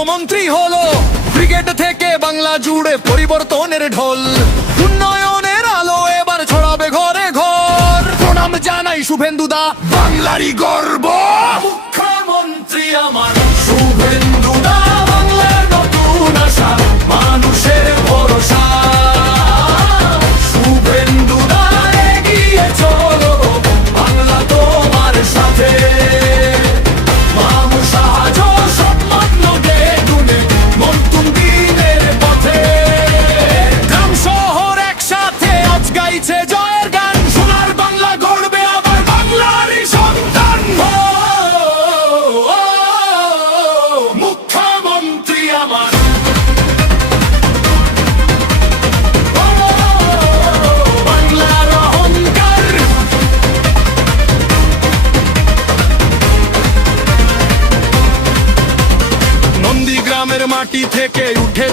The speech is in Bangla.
মুখ্যমন্ত্রী হলো, ব্রিগেড থেকে বাংলা জুড়ে পরিবর্তনের ঢোল। উন্নয়নের আলো এবার ছড়াবে ঘরে ঘর। প্রণাম জানাই শুভেন্দুদা, বাংলারই গর্ব। মুখ্যমন্ত্রী আমার শুভেন্দুদা, বাংলার নতুন আশা, মানুষের ভরসা। শুভেন্দুদা এগিয়ে চলো, বাংলা তোমার সাথে। মানুষ আজ সম্মান দে গুণে, নতুন দিনের পথে। গ্রাম শহর একসাথে আজ গাইছে জয়ের গান। সোনার বাংলা গড়বে আবার বাংলারই সন্তান। মুখ্যমন্ত্রী আমার বাংলার অহংকার। নন্দীগ্রামের মাটি থেকে উঠে